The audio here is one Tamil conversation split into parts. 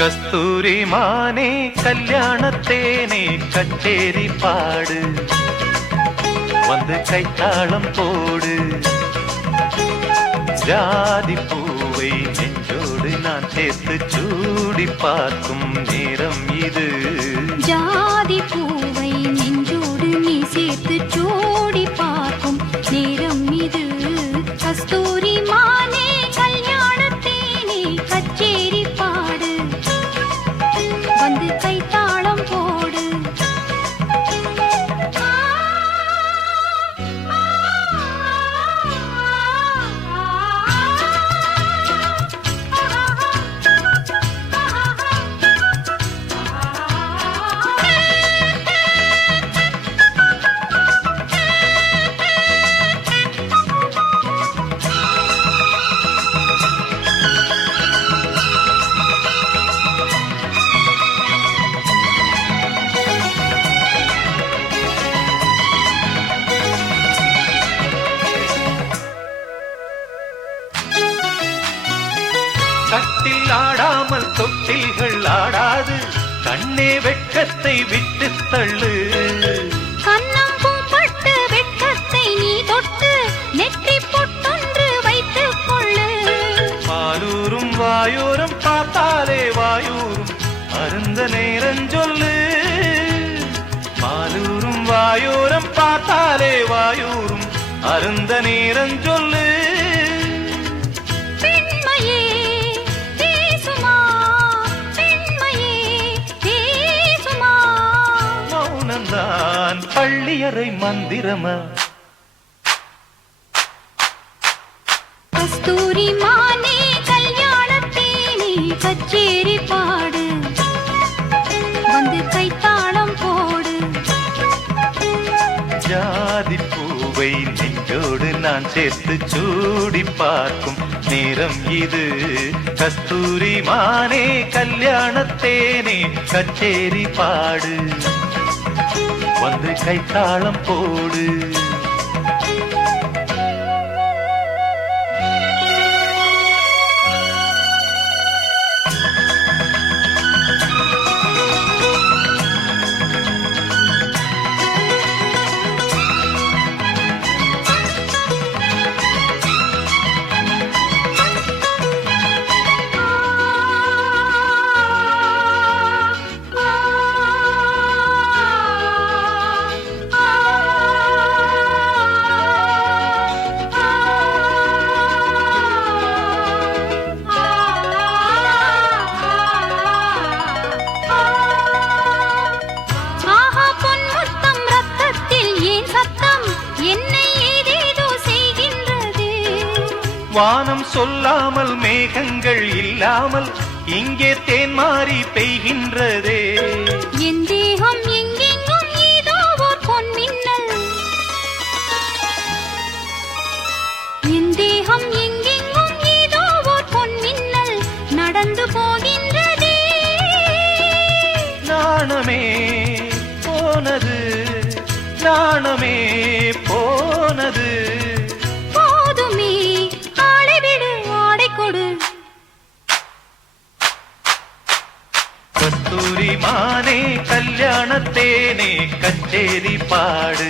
கஸ்தூரி மானே கல்யாணத்தேனே கச்சேரி பாடு வந்து கைத்தாளம் போடு ஜாதி பூவை நெஞ்சோடு நான் சேர்த்து சூடி பார்க்கும் நேரம் இது ஜாதி பூவை நெஞ்சோடு நீ சேர்த்து சூடி பார்க்கும் நேரம் இது கஸ்தூரி மானே கல்யாணத்தேனே கச்சேரி பாடு வந்து கைத்தாளம் போடு கட்டில் ஆடாமல் தொட்டில்கள் ஆடாது கண்ணே வெட்கத்தை விட்டு தள்ளு கண்ணம் பூப்பட்டு வெட்கத்தை நீ தொட்டு நெற்றி பொட்டொன்று வைத்துக் கொள்ளு பாலூரும் வாயூரும் பார்த்தாலே வாயூரும் அருந்த நேரம் சொல்லு பாலூரும் வாயூரும் பார்த்தாலே வாயூரும் அருந்த நேரம் சொல்லு நான் பள்ளியறை மந்திரமா கஸ்தூரி மானே கல்யாணத்தேனே கச்சேரி பாடு வந்து கைத்தாளம் போடு ஜாதி பூவை நெஞ்சோடு நான் சேர்த்து சூடி பார்க்கும் நேரம் இது கஸ்தூரி மானே கல்யாணத்தேனே கச்சேரி பாடு வந்து கைத்தாளம் போடு வானம் சொல்லாமல் மேகங்கள் இல்லாமல் இங்கே தேன் மாறி பெய்கின்றதே என் தேகம் எங்கெங்கும் ஏதோ ஓர் பொன்மின்னல் என் தேகம் எங்கெங்கும் ஏதோ ஓர் பொன்மின்னல் நடந்து போகின்றதே நாணமே போனது நாணமே போனது கஸ்தூரி மானே கல்யாணத்தேனே கச்சேரி பாடு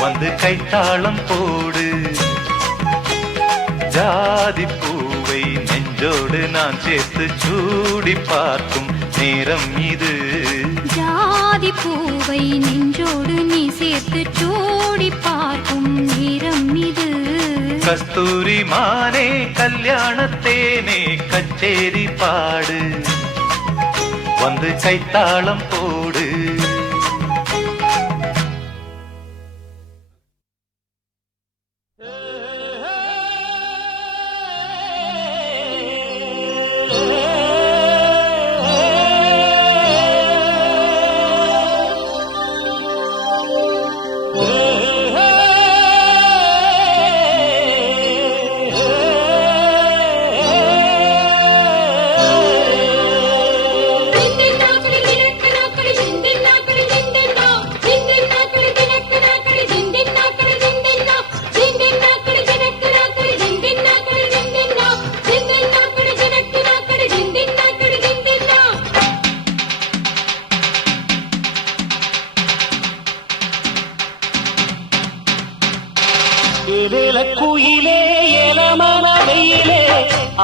வந்து கைத்தாளம் போடு ஜாதி பூவை நெஞ்சோடு நான் சேர்த்து சூடி பார்க்கும் நேரம் இது ஜாதி பூவை நெஞ்சோடு நீ சேர்த்து சூடி பார்க்கும் நேரம் இது கஸ்தூரி மானே கல்யாணத்தேனே கச்சேரி பாடு வந்து கைத்தாளம் போடு Thank you. ஏலேல குயிலே ஏலமன வெயிலே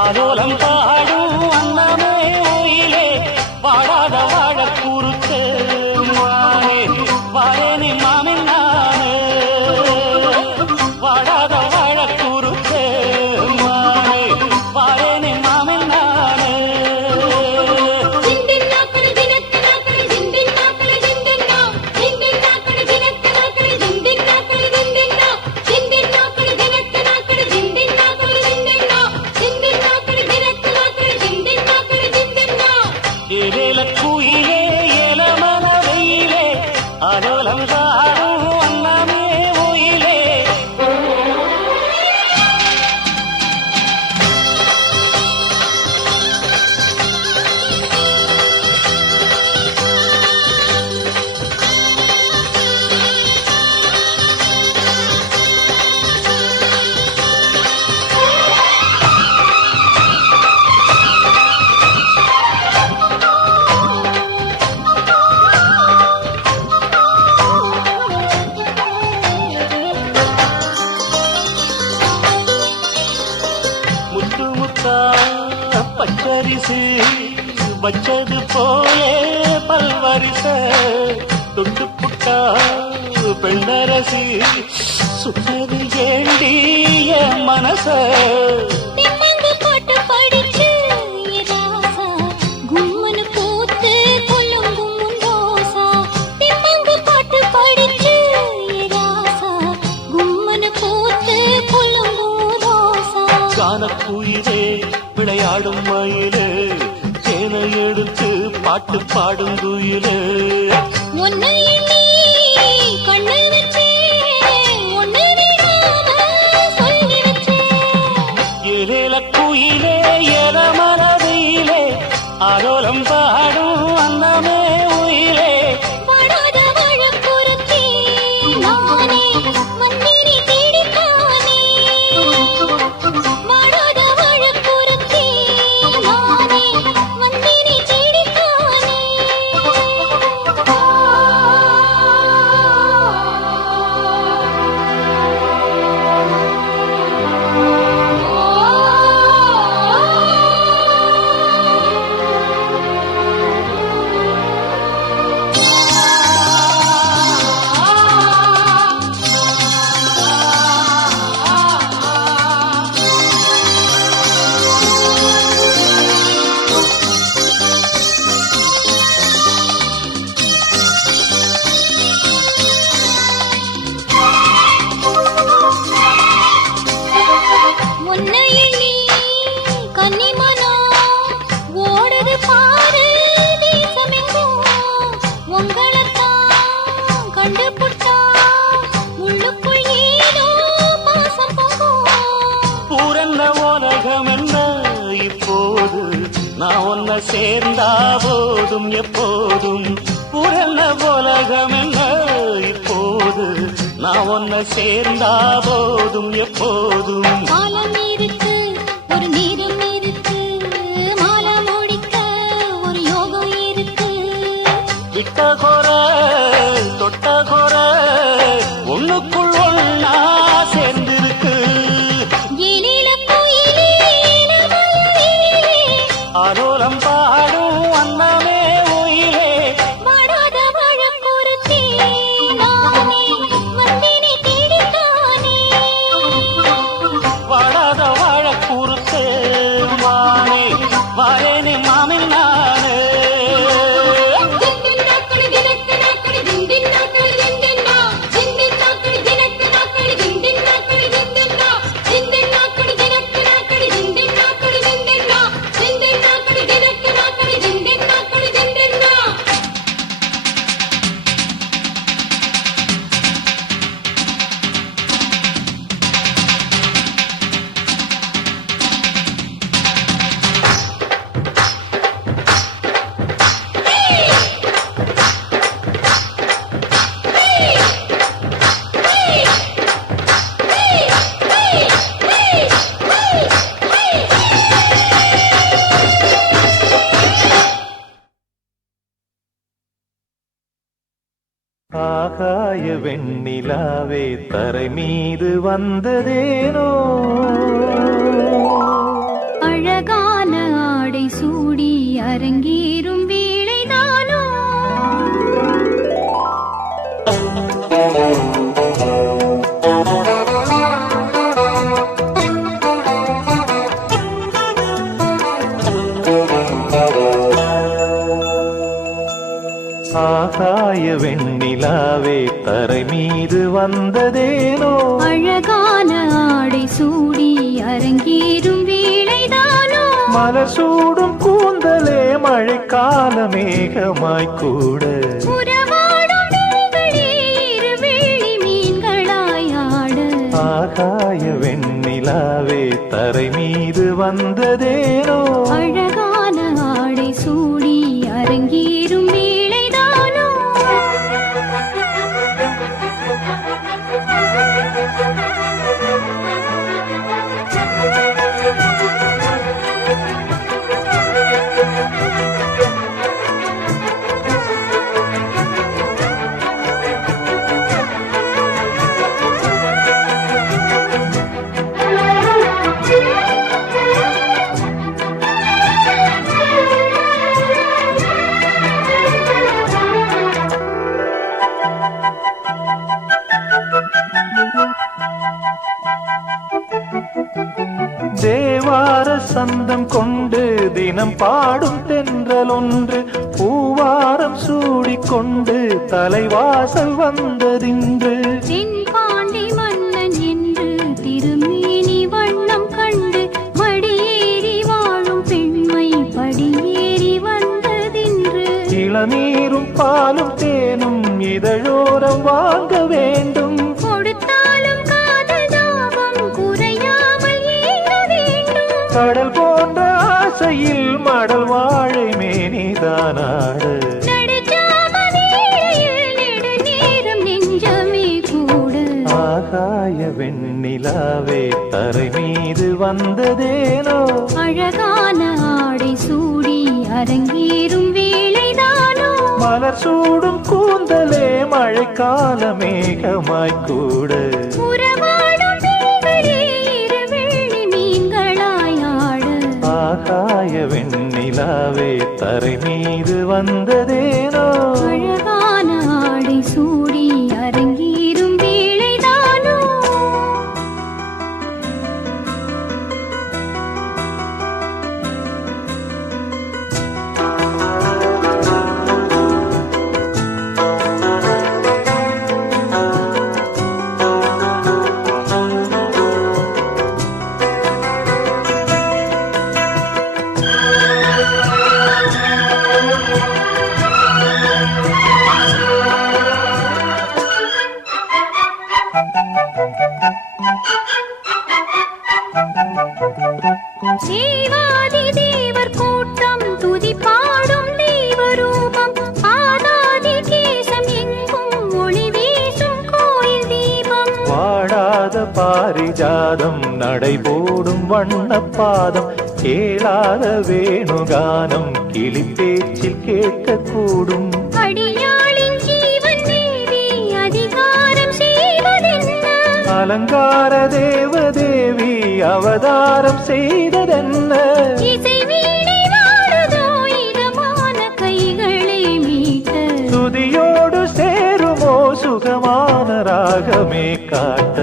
ஆலோலம் பாடும் அன்னமே ஒயிலே வாடாத வாழ குறுத்தே மானே வாரேனி மாமின் நானே வாடாத வாழ குறுத்தே மானே வாரேனி மாமின் நானே ஏலேல குயிலே ஏலமன வெயிலே ஆலோலம் பாடும் அன்னமே ஒயிலே முத்து முத்தா பச்சரிசு வச்சது போலே பல்வரிச தொட்டு புட்டா பெண்ணரசி சுட்டது ஏண்டி என் மனச கானக்குயிலே விளையாடும் மயிலே தேனை எடுத்து பாட்டு பாடும் குயிலே ஏலேல குயிலே எரமரதியிலே ஆரோலம் பாடும் அன்னமே உயிலே பூரன்ன உலகம் என்ன இப்போது நான் ஒன்ன சேர்ந்தா போதும் எப்போதும் பூரன்ன உலகம் என்ன இப்போது நான் ஒன்ன சேர்ந்தா போதும் எப்போதும் காலம் இருக்கு ஒரு நேரம் இருக்கு மாலை முடிக்க ஒரு யோகம் இருக்கு விட்ட கோர தொட்ட கோர ஒண்ணுக்குள் ஒண்ணா சேர்ந்திருக்கு ஆலோலம் பாடும் அன்னமே உயிலே வாடாத வாழ குறுத்தே மானே வாரேனி மாமின் நானே ஆகாய வெண்ணிலாவே தரை மீது வந்ததேனோ அழகான ஆடை சூடி அரங்கேறும் வேளைதானோ ஆகாய வெண்ணிலாவே தரை மீது வந்ததேனோ அழகான ஆடை சூடி அரங்கேறும் வேளைதானோ மலர் சூடும் கூந்தலே மழைக்கால மேகமாய் கூட உறவாடும் விழிகளே இருவெள்ளி மீன்களாய் ஆட ஆகாய வெண்ணிலாவே தரை மீது வந்ததேனோ அழகான ஆடை சூடி அரங்கேறும் வேளைதானோ தேவார சந்தம் கொண்டு தினம் பாடும் தென்றல் ஒன்று பூவாரம் சூடிக்கொண்டு தலைவாசல் வந்ததின்று தென்பாண்டி மன்னன் என்று திருமேனி வண்ணம் கண்டு மடியேறி வாழும் பெண்மை படியேறி வந்ததின்று இளநீரும் பாலும் தேனும் இதழோரம் வாங்க வேண்டும் கொடுத்தாலும் காதல் தாபம் குறையாமல் ஏங்க வேண்டும் கடல் போன்ற ஆசையில் மடல் வாழை மேனிதானாடு நடுஜாம வேளையில் நெடுநேரம் நெஞ்சமே கூட ஆகாய வெண்ணிலாவே தரை மீது வந்ததேனோ அழகான ஆடை சூடி அரங்கேறும் வேளைதானோ மலர் சூடும் கூந்தலே மழைக்கால மேகமாய் கூட உறவாடும் விழிகளே இருவெள்ளி மீன்களாய் ஆட ஆகாய வெண்ணிலாவே தரை மீது வந்ததேனோ அழகான ஆடை சூடி அரங்கேறும் வேளைதானோ தேவாதி தேவர் கூட்டம் துதி பாடும் தெய்வரூபம் ஆதாதி கேசம் எங்கும் ஒளி வீசும் கோயில் தீபம் வாடாத பாரிஜாதம் நடைபோடும் வண்ணப்பாதம் கேளாத வேணுகானம் கிளி பேச்சில் கேட்கக்கூடும் அடியாளின் ஜீவன் தேவி அதிகாரம் செய்வதென்ன அலங்கார தேவதேவி அவதாரம் செய்ததென்ன இசை வீணை நாடுதோ இதமான கைகளை மீட்ட துதியோடு சேருமோ சுகமான ராகமே காட்ட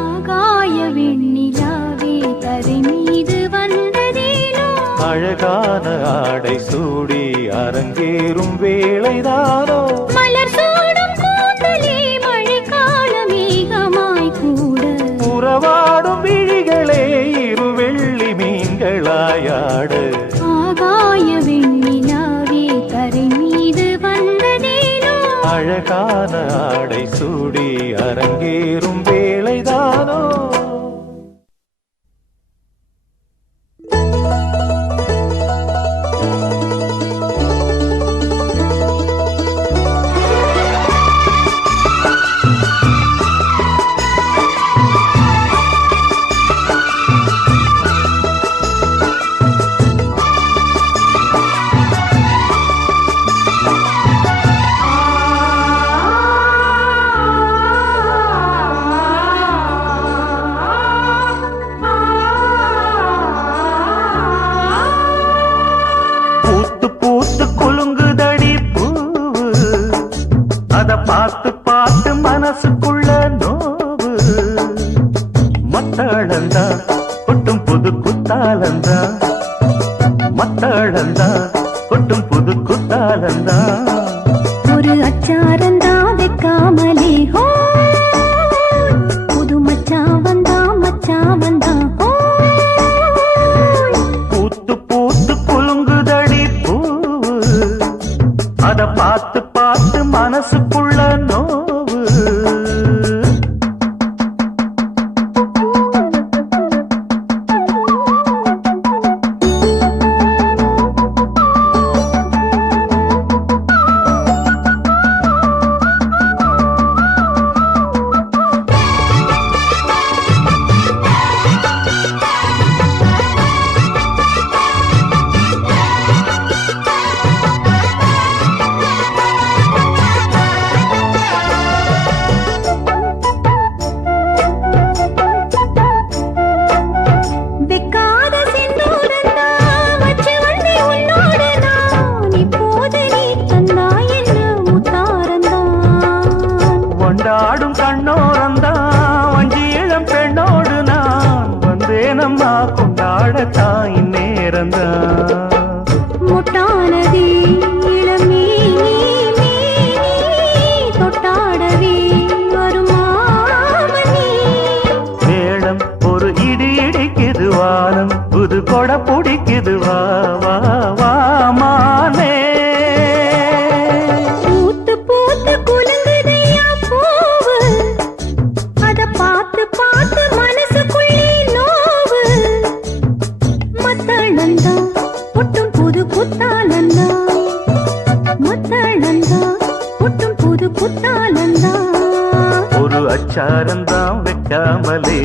ஆகாய வெண்ணிலாவே தரை மீது வந்ததேனோ அழகான ஆடை சூடி அரங்கேறும் வேளைதானோ மலர் சூடும் கூந்தலே மழைக்கால மேகமாய் கூட உறவாடும் விழிகளே இருவெள்ளி மீன்களாயாடு ஆகாய வெண்ணிலாவே தரை மீது வந்ததேனோ அழகான ஆடை சூடி அரங்கேறும் வேளைதானோ பார்த்து பார்த்து மனசுக்குள்ள நோவு மத்தளந்தா கொட்டும் புது குத்தாலந்தா மத்தளந்தா கொட்டும் புது குத்தாலந்தா ஒரு அச்சாரந்தா வைக்காமலே ஹோ புது மச்சான் வந்தா ஹோ பூத்து பூத்து குலுங்குதடி பூவு அத பார்த்து பார்த்து மனசுக்குள்ள நோவு கொண்டாடும் கண்ணோரந்தான் வஞ்சி இளம் பெண்ணோடு நான் வந்தேனம்மா கொண்டாடத்தான் இந்நேரந்தான் முட்டானதே இளமே தொட்டாடவே வருமாமணி மேளம் ஒரு இடி இடிக்குது வானம் புது கொடை பிடிக்குது வா வா வா மானே பூத்து பூத்து குலுங்குதையா பூவு அத பார்த்து பார்த்து மனசுக்குள்ளே நோவு மத்தளந்தா ஒட்டும் புது குத்தாலந்தா மத்தளந்தா ஒட்டும் புது குத்தாலந்தா ஒரு அச்சாரந்தான் வைக்காமலே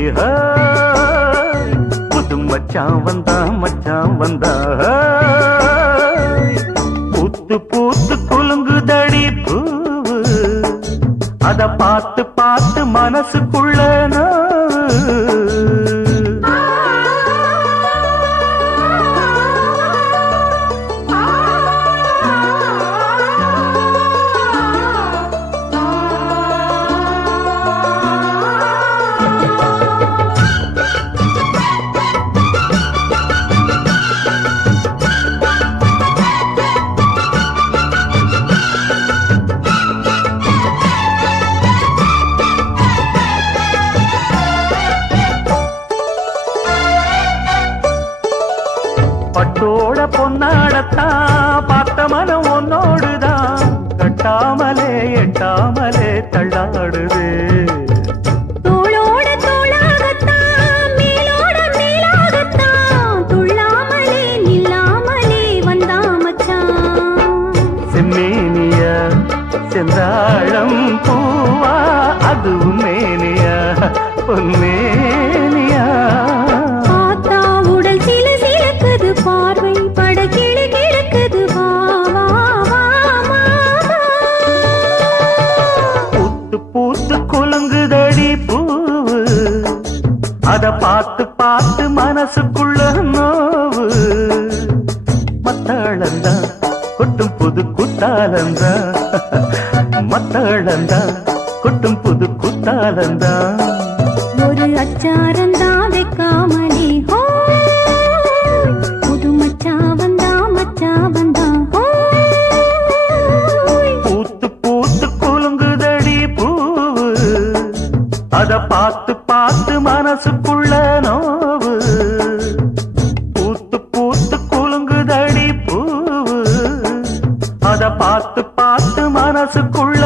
புது மச்சான் வந்தா பூத்து பூத்து குலுங்குதடி பூவு அத பார்த்து பார்த்து மனசுக்குள்ள பட்டோட பொன்னாடத்தான் பார்த்த மனம் உன்னோடுதான் கட்டாமலே எட்டாமலே தள்ளாடுது தோளோட தோளாகத்தான் மேலோட மேலாகத்தான் துள்ளாமலே நில்லாமலே வந்தா மச்சான் செம்மேனியா செந்தாழம் பூவா அதுவும் மேனியா பொன்மேனியா பார்வை பட கிளி கிழக்குது வா வா வா மாமா பூத்து பூத்து குலுங்குதடி பூவு அத பார்த்து பார்த்து மனசுக்குள்ள நோவு மத்தளந்தா கொட்டும் புது குத்தாலந்தா மத்தளந்தா கொட்டும் புது குத்தாலந்தா ஒரு அச்சாரந்தா வைக்காமலே ஹோ பூத்து பூத்து குலுங்குதடி பூவு அத பார்த்து பார்த்து மனசுக்குள்ள நோவு பூத்து பூத்து குலுங்குதடி பூவு அத பார்த்து பார்த்து மனசுக்குள்ள